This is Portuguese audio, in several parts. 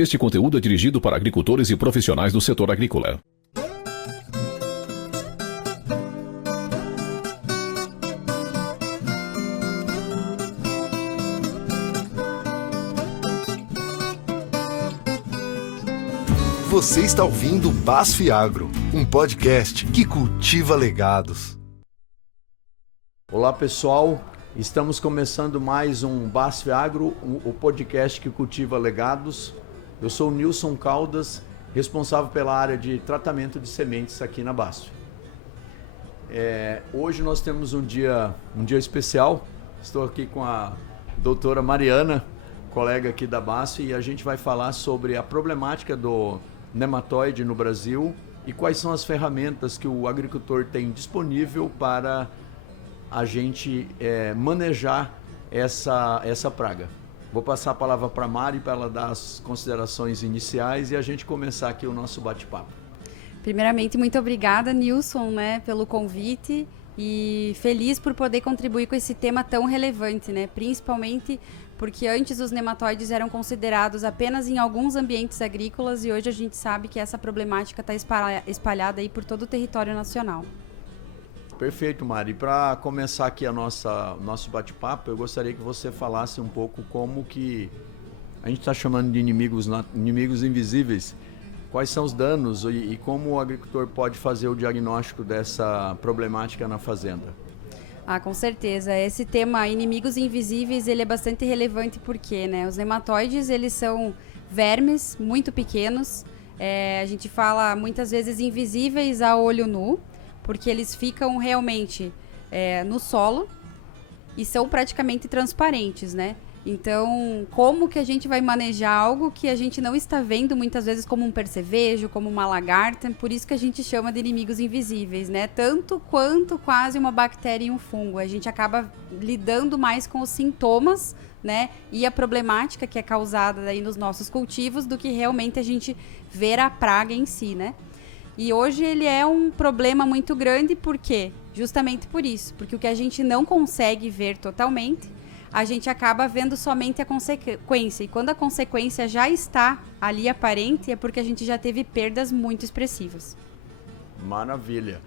Este conteúdo é dirigido para agricultores e profissionais do setor agrícola. Você está ouvindo BASF Agro, um podcast que cultiva legados. Olá pessoal, estamos começando mais um BASF Agro, o podcast que cultiva legados. Eu sou o Nilson Caldas, responsável pela área de tratamento de sementes aqui na BASF. Hoje nós temos um dia especial. Estou aqui com a doutora Mariana, colega aqui da BASF, e a gente vai falar sobre a problemática do nematóide no Brasil e quais são as ferramentas que o agricultor tem disponível para a gente manejar essa praga. Vou passar a palavra para a Mari para ela dar as considerações iniciais e a gente começar aqui o nosso bate-papo. Primeiramente, muito obrigada, Nilson, pelo convite e feliz por poder contribuir com esse tema tão relevante, principalmente porque antes os nematóides eram considerados apenas em alguns ambientes agrícolas e hoje a gente sabe que essa problemática está espalhada aí por todo o território nacional. Perfeito, Mari. Para começar aqui nosso bate-papo, eu gostaria que você falasse um pouco como que a gente está chamando de inimigos invisíveis. Quais são os danos e como o agricultor pode fazer o diagnóstico dessa problemática na fazenda? Com certeza. Esse tema inimigos invisíveis, ele é bastante relevante porque, os nematóides, eles são vermes muito pequenos. A gente fala muitas vezes invisíveis a olho nu, porque eles ficam realmente no solo e são praticamente transparentes, Então, como que a gente vai manejar algo que a gente não está vendo muitas vezes como um percevejo, como uma lagarta? Por isso que a gente chama de inimigos invisíveis, Tanto quanto quase uma bactéria e um fungo. A gente acaba lidando mais com os sintomas, e a problemática que é causada aí nos nossos cultivos do que realmente a gente ver a praga em si, E hoje ele é um problema muito grande, por quê? Justamente por isso, porque o que a gente não consegue ver totalmente, a gente acaba vendo somente a consequência. E quando a consequência já está ali aparente, é porque a gente já teve perdas muito expressivas. Maravilha.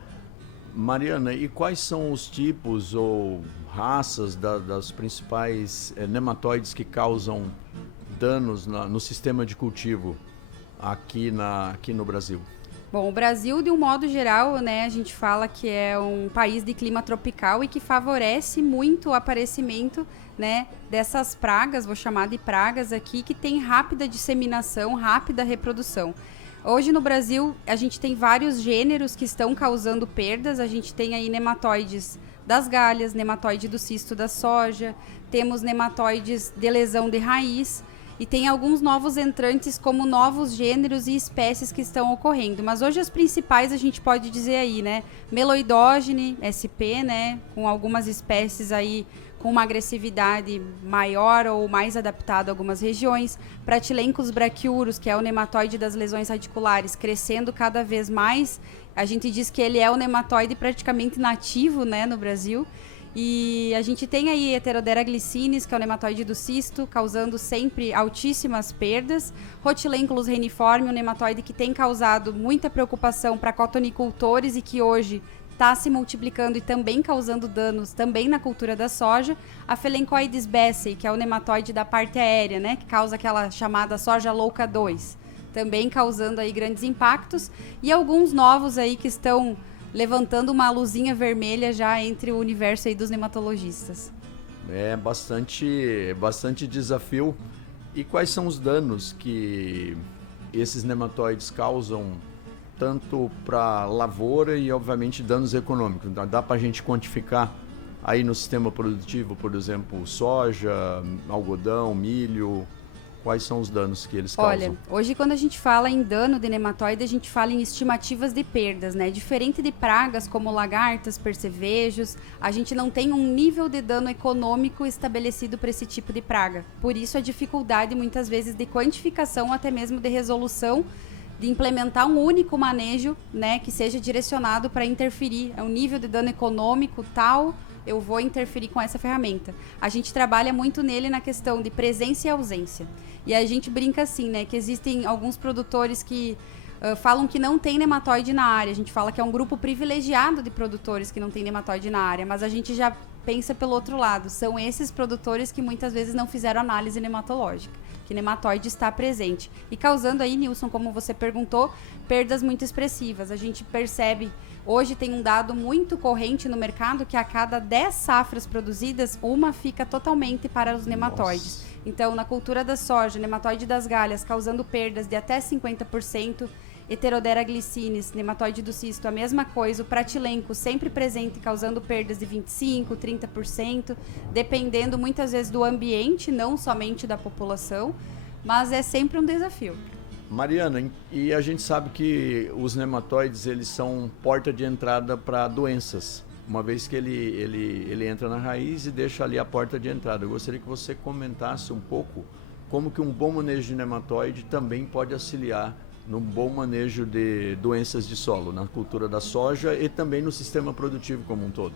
Mariana, e quais são os tipos ou raças das principais nematóides que causam danos no sistema de cultivo aqui no Brasil? Bom, o Brasil, de um modo geral, a gente fala que é um país de clima tropical e que favorece muito o aparecimento, dessas pragas, vou chamar de pragas aqui, que tem rápida disseminação, rápida reprodução. Hoje no Brasil, a gente tem vários gêneros que estão causando perdas. A gente tem aí nematóides das galhas, nematóide do cisto da soja, temos nematóides de lesão de raiz, e tem alguns novos entrantes como novos gêneros e espécies que estão ocorrendo. Mas hoje as principais a gente pode dizer aí, Meloidogene, SP, com algumas espécies aí com uma agressividade maior ou mais adaptada a algumas regiões. Pratilencos braquiurus, que é o nematóide das lesões radiculares, crescendo cada vez mais. A gente diz que ele é o nematóide praticamente nativo, no Brasil. E a gente tem aí Heterodera glycinis, que é o nematóide do cisto, causando sempre altíssimas perdas. Rotilenculus reniforme, um nematóide que tem causado muita preocupação para cotonicultores e que hoje está se multiplicando e também causando danos também na cultura da soja. A Felencoides bassei, que é o nematóide da parte aérea, que causa aquela chamada soja louca 2, também causando aí grandes impactos. E alguns novos aí que estão levantando uma luzinha vermelha já entre o universo aí dos nematologistas. É bastante desafio. E quais são os danos que esses nematóides causam, tanto para a lavoura e, obviamente, danos econômicos? Então, dá para a gente quantificar aí no sistema produtivo, por exemplo, soja, algodão, milho? Quais são os danos que eles causam? Olha, hoje quando a gente fala em dano de nematóide, a gente fala em estimativas de perdas, Diferente de pragas como lagartas, percevejos, a gente não tem um nível de dano econômico estabelecido para esse tipo de praga. Por isso a dificuldade muitas vezes de quantificação, até mesmo de resolução, de implementar um único manejo, que seja direcionado para interferir. É um nível de dano econômico tal eu vou interferir com essa ferramenta. A gente trabalha muito nele na questão de presença e ausência. E a gente brinca assim, né, que existem alguns produtores que falam que não tem nematóide na área. A gente fala que é um grupo privilegiado de produtores que não tem nematóide na área, mas a gente já pensa pelo outro lado. São esses produtores que muitas vezes não fizeram análise nematológica, que nematóide está presente. E causando aí, Nilson, como você perguntou, perdas muito expressivas. A gente percebe, hoje tem um dado muito corrente no mercado, que a cada 10 safras produzidas, uma fica totalmente para os nematóides. Nossa. Então, na cultura da soja, nematóide das galhas causando perdas de até 50%, Heterodera glycinis, nematóide do cisto, a mesma coisa, o pratilenco sempre presente, causando perdas de 25%, 30%, dependendo muitas vezes do ambiente, não somente da população, mas é sempre um desafio. Mariana, e a gente sabe que os nematóides, eles são porta de entrada para doenças, uma vez que ele entra na raiz e deixa ali a porta de entrada. Eu gostaria que você comentasse um pouco como que um bom manejo de nematóide também pode auxiliar no bom manejo de doenças de solo, na cultura da soja e também no sistema produtivo como um todo.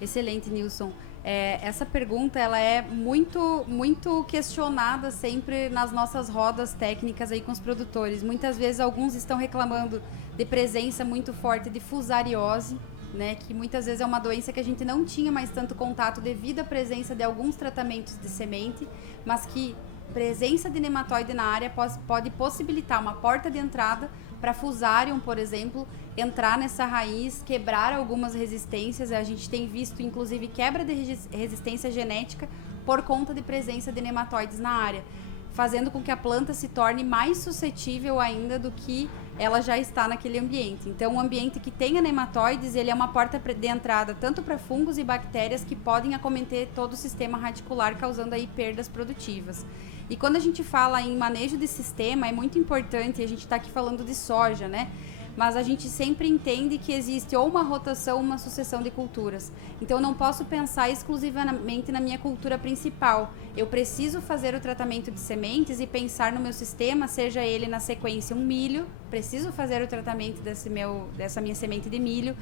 Excelente, Nilson. Essa pergunta ela é muito questionada sempre nas nossas rodas técnicas aí com os produtores. Muitas vezes alguns estão reclamando de presença muito forte de fusariose, né, que muitas vezes é uma doença que a gente não tinha mais tanto contato devido à presença de alguns tratamentos de semente, mas que presença de nematóide na área pode possibilitar uma porta de entrada para Fusarium, por exemplo, entrar nessa raiz, quebrar algumas resistências. A gente tem visto, inclusive, quebra de resistência genética por conta de presença de nematóides na área, fazendo com que a planta se torne mais suscetível ainda do que ela já está naquele ambiente. Então, um ambiente que tenha nematóides, ele é uma porta de entrada tanto para fungos e bactérias que podem acometer todo o sistema radicular, causando aí perdas produtivas. E quando a gente fala em manejo de sistema, é muito importante, a gente está aqui falando de soja, né? Mas a gente sempre entende que existe ou uma rotação ou uma sucessão de culturas. Então, eu não posso pensar exclusivamente na minha cultura principal. Eu preciso fazer o tratamento de sementes e pensar no meu sistema, seja ele na sequência um milho, preciso fazer o tratamento dessa minha semente de milho.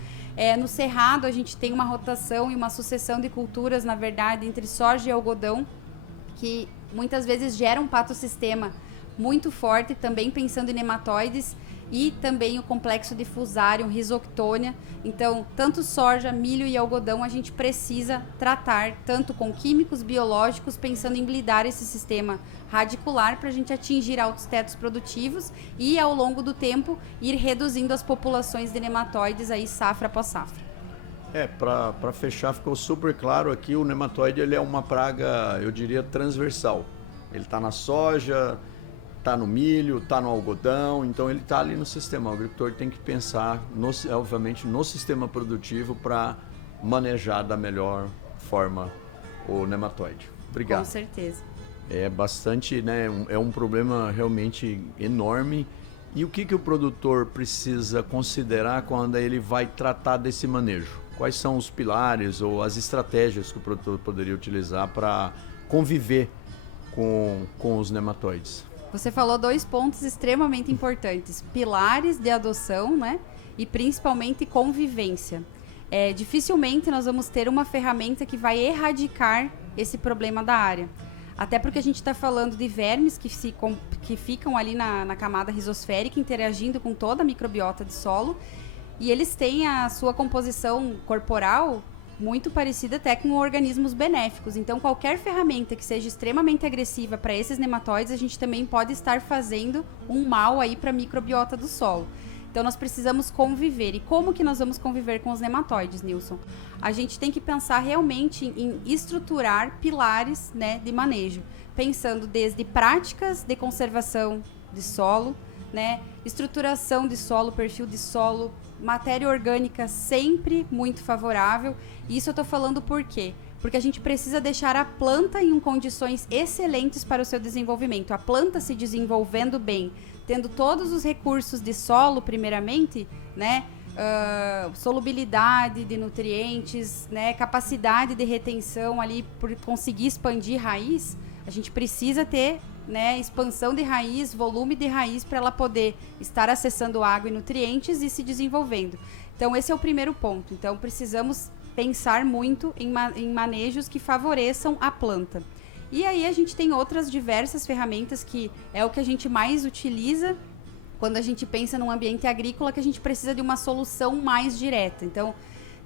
No cerrado, a gente tem uma rotação e uma sucessão de culturas, na verdade, entre soja e algodão, que muitas vezes gera um patossistema muito forte, também pensando em nematóides, e também o complexo de Fusarium, Rhizoctonia. Então, tanto soja, milho e algodão a gente precisa tratar tanto com químicos biológicos, pensando em blindar esse sistema radicular para a gente atingir altos tetos produtivos e, ao longo do tempo, ir reduzindo as populações de nematóides aí safra após safra. Para fechar, ficou super claro aqui, o nematóide ele é uma praga, eu diria, transversal. Ele está na soja, está no milho, está no algodão, então ele está ali no sistema. O agricultor tem que pensar, obviamente, no sistema produtivo para manejar da melhor forma o nematóide. Obrigado. Com certeza. É bastante, né? É um problema realmente enorme. E o que o produtor precisa considerar quando ele vai tratar desse manejo? Quais são os pilares ou as estratégias que o produtor poderia utilizar para conviver com os nematóides? Você falou 2 pontos extremamente importantes: pilares de adoção, né? E principalmente convivência. Dificilmente nós vamos ter uma ferramenta que vai erradicar esse problema da área. Até porque a gente está falando de vermes que ficam ali na camada rizosférica, interagindo com toda a microbiota de solo, e eles têm a sua composição corporal muito parecida até com organismos benéficos. Então, qualquer ferramenta que seja extremamente agressiva para esses nematóides, a gente também pode estar fazendo um mal aí para a microbiota do solo. Então, nós precisamos conviver. E como que nós vamos conviver com os nematóides, Nilson? A gente tem que pensar realmente em estruturar pilares, né, de manejo, pensando desde práticas de conservação de solo, né, estruturação de solo, perfil de solo, matéria orgânica sempre muito favorável. Isso eu estou falando por quê? Porque a gente precisa deixar a planta em condições excelentes para o seu desenvolvimento. A planta se desenvolvendo bem, tendo todos os recursos de solo, primeiramente, né? Solubilidade de nutrientes, né? Capacidade de retenção ali por conseguir expandir raiz. A gente precisa ter, né, expansão de raiz, volume de raiz para ela poder estar acessando água e nutrientes e se desenvolvendo. Então, esse é o primeiro ponto. Então, precisamos pensar muito em manejos que favoreçam a planta. E aí a gente tem outras diversas ferramentas que é o que a gente mais utiliza quando a gente pensa num ambiente agrícola, que a gente precisa de uma solução mais direta. Então,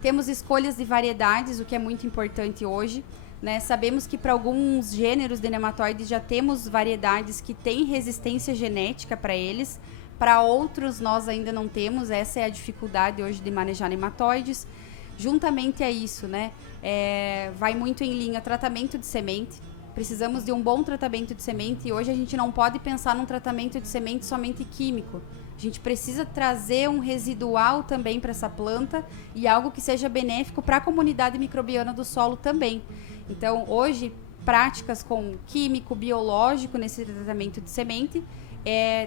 temos escolhas de variedades, o que é muito importante hoje, né? Sabemos que para alguns gêneros de nematóides já temos variedades que têm resistência genética para eles, para outros nós ainda não temos, essa é a dificuldade hoje de manejar nematóides. Juntamente a isso, né, vai muito em linha tratamento de semente. Precisamos de um bom tratamento de semente e hoje a gente não pode pensar num tratamento de semente somente químico. A gente precisa trazer um residual também para essa planta e algo que seja benéfico para a comunidade microbiana do solo também. Então, hoje, práticas com químico, biológico nesse tratamento de semente,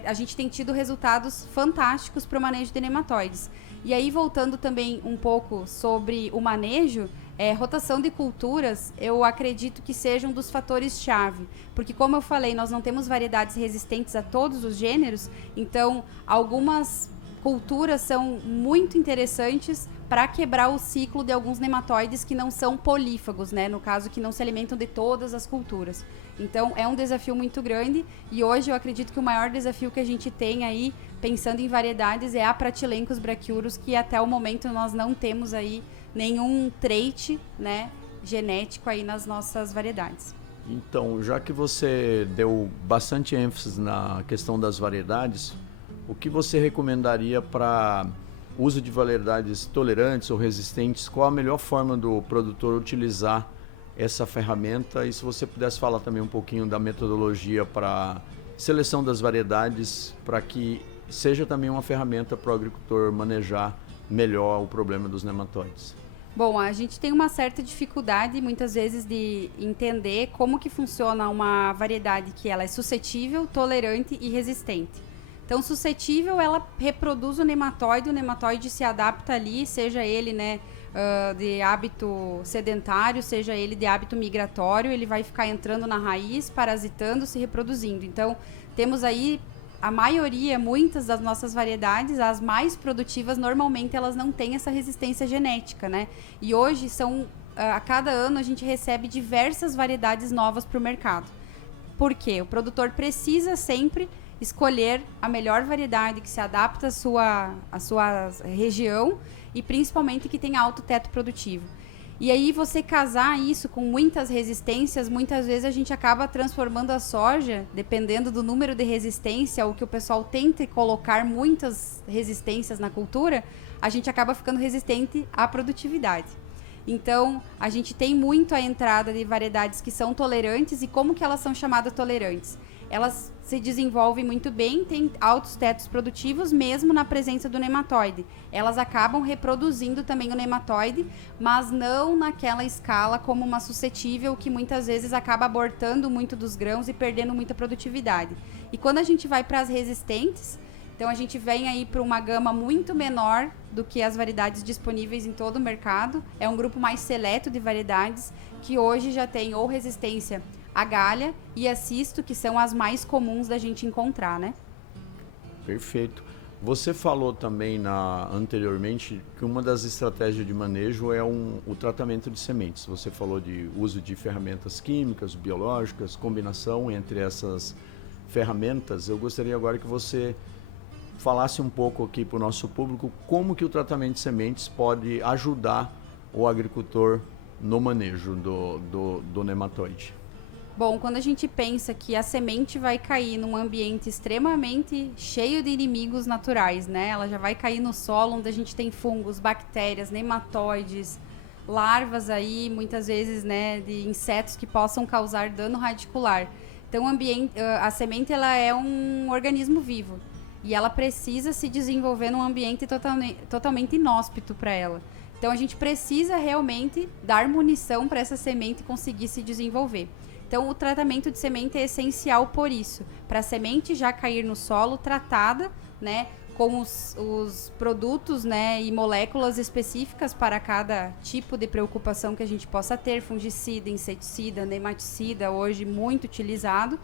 a gente tem tido resultados fantásticos para o manejo de nematóides. E aí, voltando também um pouco sobre o manejo, rotação de culturas, eu acredito que seja um dos fatores-chave. Porque, como eu falei, nós não temos variedades resistentes a todos os gêneros, então, algumas culturas são muito interessantes para quebrar o ciclo de alguns nematóides que não são polífagos, né? No caso, que não se alimentam de todas as culturas. Então, é um desafio muito grande e hoje eu acredito que o maior desafio que a gente tem aí, pensando em variedades, é a Pratylencos brachyurus, que até o momento nós não temos aí nenhum trait, né, genético aí nas nossas variedades. Então, já que você deu bastante ênfase na questão das variedades, o que você recomendaria para uso de variedades tolerantes ou resistentes? Qual a melhor forma do produtor utilizar essa ferramenta? E se você pudesse falar também um pouquinho da metodologia para seleção das variedades, para que seja também uma ferramenta para o agricultor manejar melhor o problema dos nematóides. Bom, a gente tem uma certa dificuldade muitas vezes de entender como que funciona uma variedade que ela é suscetível, tolerante e resistente. Então, suscetível, ela reproduz o nematóide se adapta ali, seja ele, né, de hábito sedentário, seja ele de hábito migratório, ele vai ficar entrando na raiz, parasitando, se reproduzindo. Então, temos aí a maioria, muitas das nossas variedades, as mais produtivas, normalmente elas não têm essa resistência genética, né? E hoje a cada ano a gente recebe diversas variedades novas para o mercado. Por quê? O produtor precisa sempre escolher a melhor variedade que se adapta à sua região e principalmente que tenha alto teto produtivo. E aí você casar isso com muitas resistências, muitas vezes a gente acaba transformando a soja, dependendo do número de resistência, ou que o pessoal tenta colocar muitas resistências na cultura, a gente acaba ficando resistente à produtividade. Então, a gente tem muito a entrada de variedades que são tolerantes. E como que elas são chamadas tolerantes? Elas se desenvolvem muito bem, têm altos tetos produtivos, mesmo na presença do nematóide. Elas acabam reproduzindo também o nematóide, mas não naquela escala como uma suscetível, que muitas vezes acaba abortando muito dos grãos e perdendo muita produtividade. E quando a gente vai para as resistentes, então a gente vem aí para uma gama muito menor do que as variedades disponíveis em todo o mercado. É um grupo mais seleto de variedades que hoje já tem ou resistência a galha e a cisto, que são as mais comuns da gente encontrar, né? Perfeito. Você falou também anteriormente que uma das estratégias de manejo é o tratamento de sementes. Você falou de uso de ferramentas químicas, biológicas, combinação entre essas ferramentas. Eu gostaria agora que você falasse um pouco aqui para o nosso público como que o tratamento de sementes pode ajudar o agricultor no manejo do nematóide. Bom, quando a gente pensa que a semente vai cair num ambiente extremamente cheio de inimigos naturais, né? Ela já vai cair no solo onde a gente tem fungos, bactérias, nematóides, larvas aí, muitas vezes, né, de insetos que possam causar dano radicular. Então, a semente ela é um organismo vivo e ela precisa se desenvolver num ambiente totalmente inóspito para ela. Então, a gente precisa realmente dar munição para essa semente conseguir se desenvolver. Então, o tratamento de semente é essencial por isso, para a semente já cair no solo tratada, né, com os produtos, né, e moléculas específicas para cada tipo de preocupação que a gente possa ter, fungicida, inseticida, nematicida, hoje muito utilizado,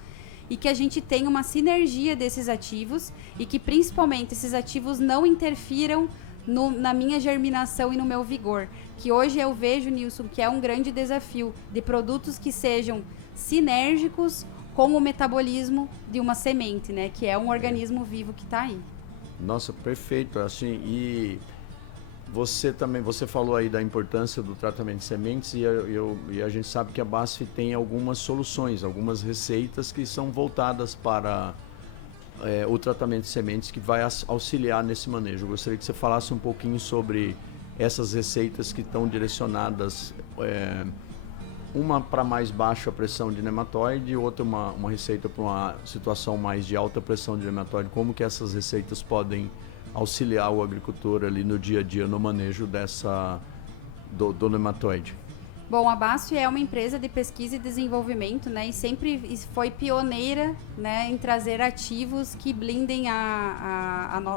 e que a gente tenha uma sinergia desses ativos e que principalmente esses ativos não interfiram na minha germinação e no meu vigor. Que hoje eu vejo, Nilson, que é um grande desafio de produtos que sejam sinérgicos com o metabolismo de uma semente, né? Que é um organismo vivo que está aí. Nossa, perfeito. Assim, e você falou aí da importância do tratamento de sementes e a gente sabe que a BASF tem algumas soluções, algumas receitas que são voltadas para o tratamento de sementes que vai auxiliar nesse manejo. Eu gostaria que você falasse um pouquinho sobre essas receitas que estão direcionadas, uma para mais baixa pressão de nematóide e outra uma receita para uma situação mais de alta pressão de nematóide. Como que essas receitas podem auxiliar o agricultor ali no dia a dia no manejo do nematóide? Bom, a BASF é uma empresa de pesquisa e desenvolvimento, né, e sempre foi pioneira, né, em trazer ativos que blindem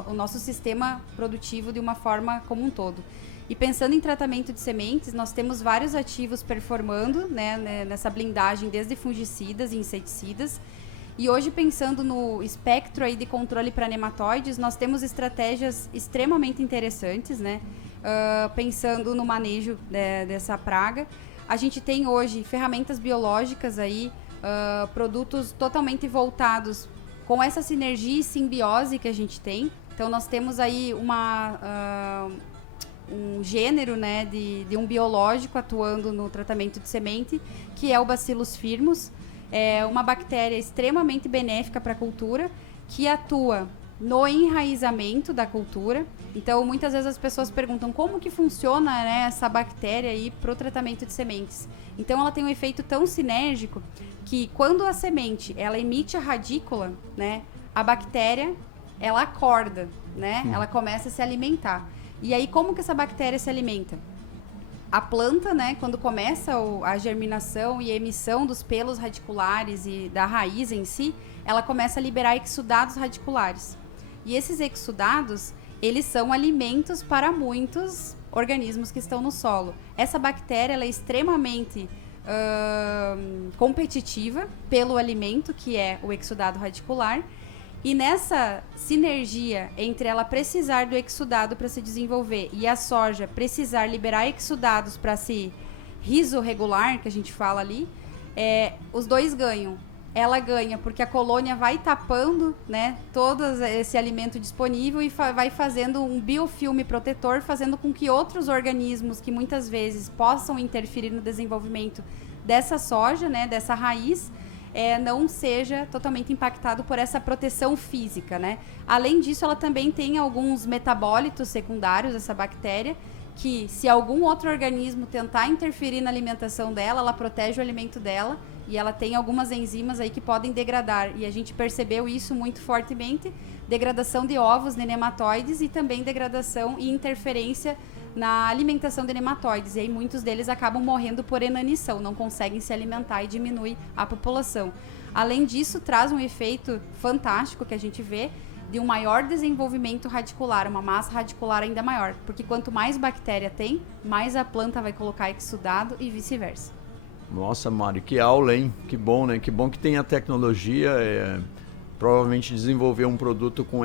o nosso sistema produtivo de uma forma como um todo. E pensando em tratamento de sementes, nós temos vários ativos performando, né, nessa blindagem, desde fungicidas e inseticidas. E hoje, pensando no espectro aí de controle para nematóides, nós temos estratégias extremamente interessantes, né? Pensando no manejo dessa praga. A gente tem hoje ferramentas biológicas aí, produtos totalmente voltados com essa sinergia e simbiose que a gente tem. Então, nós temos aí um gênero, né, de um biológico atuando no tratamento de semente, que é o Bacillus firmus. É uma bactéria extremamente benéfica para a cultura, que atua no enraizamento da cultura. Então, muitas vezes as pessoas perguntam como que funciona, né, essa bactéria aí para o tratamento de sementes. Então, ela tem um efeito tão sinérgico que quando a semente ela emite a radícula, né, a bactéria ela acorda, né, ela começa a se alimentar. E aí, como que essa bactéria se alimenta? A planta, né, quando começa a germinação e a emissão dos pelos radiculares e da raiz em si, ela começa a liberar exudados radiculares. E esses exudados, eles são alimentos para muitos organismos que estão no solo. Essa bactéria ela é extremamente competitiva pelo alimento, que é o exudado radicular. E nessa sinergia entre ela precisar do exudado para se desenvolver e a soja precisar liberar exudados para se risorregular, que a gente fala ali, os dois ganham. Ela ganha porque a colônia vai tapando, né, todo esse alimento disponível e vai fazendo um biofilme protetor, fazendo com que outros organismos que muitas vezes possam interferir no desenvolvimento dessa soja, né, dessa raiz, não seja totalmente impactado por essa proteção física, né? Além disso, ela também tem alguns metabólitos secundários, essa bactéria, que se algum outro organismo tentar interferir na alimentação dela, ela protege o alimento dela e ela tem algumas enzimas aí que podem degradar. E a gente percebeu isso muito fortemente, degradação de ovos de nematóides e também degradação e interferência na alimentação de nematóides, e aí muitos deles acabam morrendo por inanição, não conseguem se alimentar e diminui a população. Além disso, traz um efeito fantástico que a gente vê de um maior desenvolvimento radicular, uma massa radicular ainda maior, porque quanto mais bactéria tem, mais a planta vai colocar exudado e vice-versa. Nossa, Mari, que aula, hein? Que bom, né? Que bom que tem a tecnologia, provavelmente desenvolver um produto com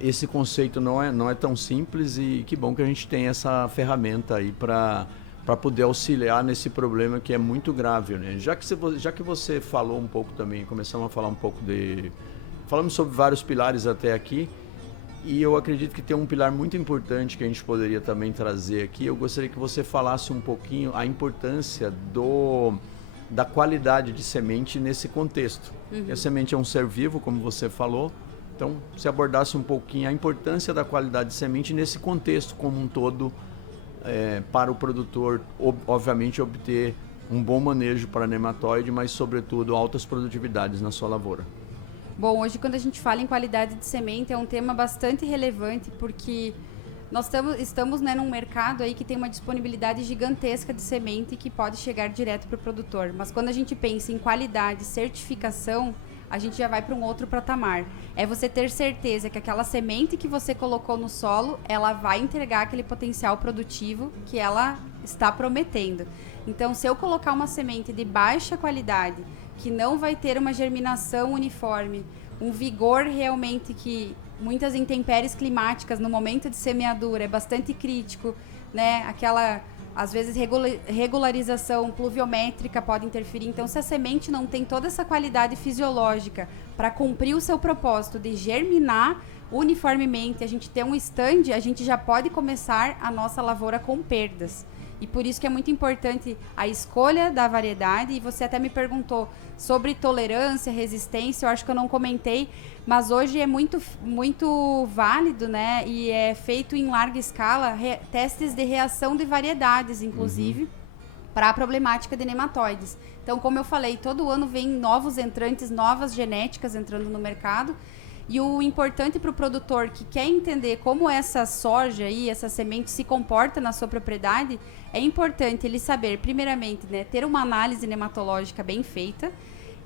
esse conceito não é tão simples, e que bom que a gente tem essa ferramenta aí para poder auxiliar nesse problema que é muito grave, né? Já que você falou um pouco também, começamos a falar um pouco falamos sobre vários pilares até aqui, e eu acredito que tem um pilar muito importante que a gente poderia também trazer aqui. Eu gostaria que você falasse um pouquinho a importância da qualidade de semente nesse contexto. Uhum. A semente é um ser vivo, como você falou. Então, se abordasse um pouquinho a importância da qualidade de semente nesse contexto como um todo, para o produtor, obviamente, obter um bom manejo para nematóide, mas, sobretudo, altas produtividades na sua lavoura. Bom, hoje, quando a gente fala em qualidade de semente, é um tema bastante relevante, porque nós estamos, né, num mercado aí que tem uma disponibilidade gigantesca de semente que pode chegar direto para o produtor. Mas quando a gente pensa em qualidade e certificação, a gente já vai para um outro patamar. É você ter certeza que aquela semente que você colocou no solo, ela vai entregar aquele potencial produtivo que ela está prometendo. Então, se eu colocar uma semente de baixa qualidade, que não vai ter uma germinação uniforme, um vigor realmente que muitas intempéries climáticas no momento de semeadura é bastante crítico, né? Aquela, às vezes, regularização pluviométrica pode interferir. Então, se a semente não tem toda essa qualidade fisiológica para cumprir o seu propósito de germinar uniformemente, a gente ter um stand, a gente já pode começar a nossa lavoura com perdas. E por isso que é muito importante a escolha da variedade. E você até me perguntou sobre tolerância, resistência, eu acho que eu não comentei, mas hoje é muito válido, né? E é feito em larga escala testes de reação de variedades, inclusive, para a problemática de nematóides. Então, como eu falei, todo ano vem novos entrantes, novas genéticas entrando no mercado. E o importante para o produtor que quer entender como essa soja e essa semente se comporta na sua propriedade, é importante ele saber, primeiramente, né, ter uma análise nematológica bem feita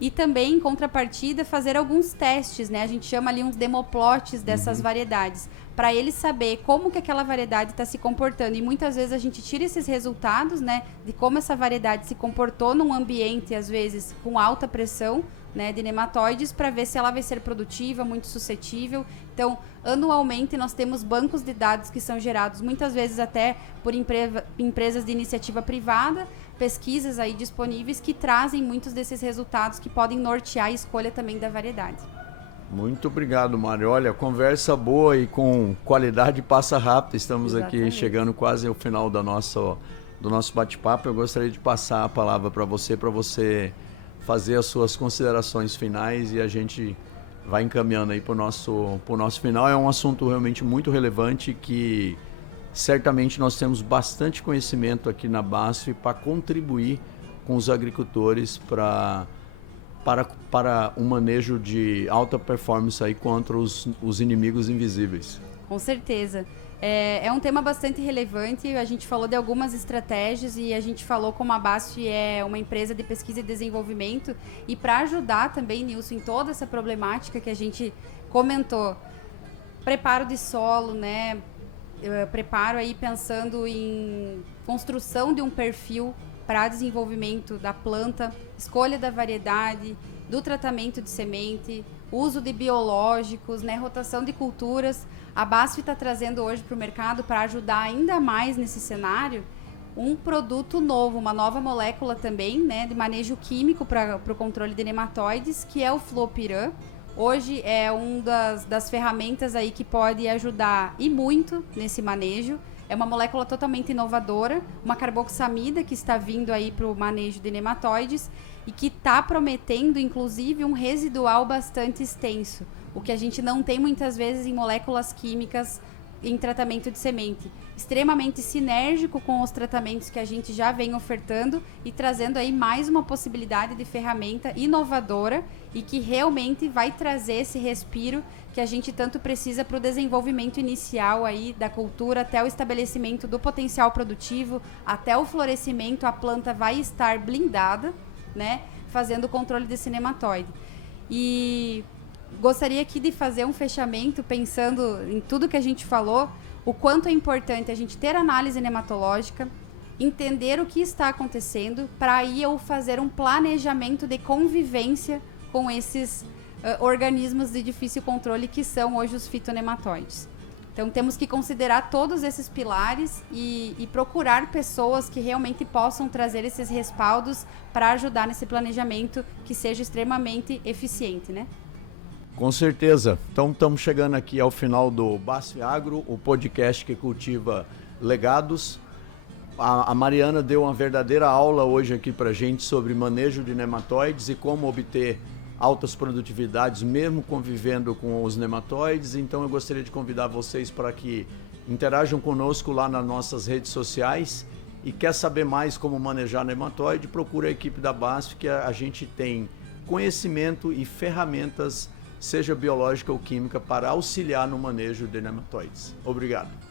e também, em contrapartida, fazer alguns testes, né? A gente chama ali uns demoplots dessas variedades, para ele saber como que aquela variedade está se comportando. E muitas vezes a gente tira esses resultados, né, de como essa variedade se comportou num ambiente, às vezes, com alta pressão, né, de nematóides, para ver se ela vai ser produtiva, muito suscetível. Então, anualmente nós temos bancos de dados que são gerados muitas vezes até por empresas de iniciativa privada, pesquisas aí disponíveis que trazem muitos desses resultados que podem nortear a escolha também da variedade. Muito obrigado, Mário. Olha, conversa boa e com qualidade passa rápido. Estamos aqui chegando quase ao final do nosso bate-papo. Eu gostaria de passar a palavra para você fazer as suas considerações finais e a gente vai encaminhando aí para o nosso final. É um assunto realmente muito relevante que certamente nós temos bastante conhecimento aqui na BASF para contribuir com os agricultores para um manejo de alta performance aí contra os inimigos invisíveis. Com certeza. É um tema bastante relevante. A gente falou de algumas estratégias e a gente falou como a BASF é uma empresa de pesquisa e desenvolvimento. E para ajudar também, Nilson, em toda essa problemática que a gente comentou, preparo de solo, né? Preparo aí pensando em construção de um perfil para desenvolvimento da planta, escolha da variedade, do tratamento de semente, uso de biológicos, né, rotação de culturas. A BASF está trazendo hoje para o mercado, para ajudar ainda mais nesse cenário, um produto novo, uma nova molécula também, né, de manejo químico para o controle de nematóides, que é o Flopiran. Hoje é uma das ferramentas aí que pode ajudar e muito nesse manejo. É uma molécula totalmente inovadora, uma carboxamida que está vindo aí para o manejo de nematóides e que está prometendo, inclusive, um residual bastante extenso, o que a gente não tem muitas vezes em moléculas químicas em tratamento de semente. Extremamente sinérgico com os tratamentos que a gente já vem ofertando e trazendo aí mais uma possibilidade de ferramenta inovadora e que realmente vai trazer esse respiro que a gente tanto precisa para o desenvolvimento inicial aí da cultura, até o estabelecimento do potencial produtivo, até o florescimento, a planta vai estar blindada, né, fazendo o controle desse nematóide. E gostaria aqui de fazer um fechamento pensando em tudo que a gente falou, o quanto é importante a gente ter análise nematológica, entender o que está acontecendo, para aí eu fazer um planejamento de convivência com esses organismos de difícil controle que são hoje os fitonematóides. Então temos que considerar todos esses pilares e procurar pessoas que realmente possam trazer esses respaldos para ajudar nesse planejamento que seja extremamente eficiente, né? Com certeza. Então estamos chegando aqui ao final do BASF Agro, o podcast que cultiva legados. A Mariana deu uma verdadeira aula hoje aqui para a gente sobre manejo de nematóides e como obter altas produtividades mesmo convivendo com os nematóides. Então eu gostaria de convidar vocês para que interajam conosco lá nas nossas redes sociais e quer saber mais como manejar nematóide, procura a equipe da BASF, que a gente tem conhecimento e ferramentas, seja biológica ou química, para auxiliar no manejo de nematóides. Obrigado.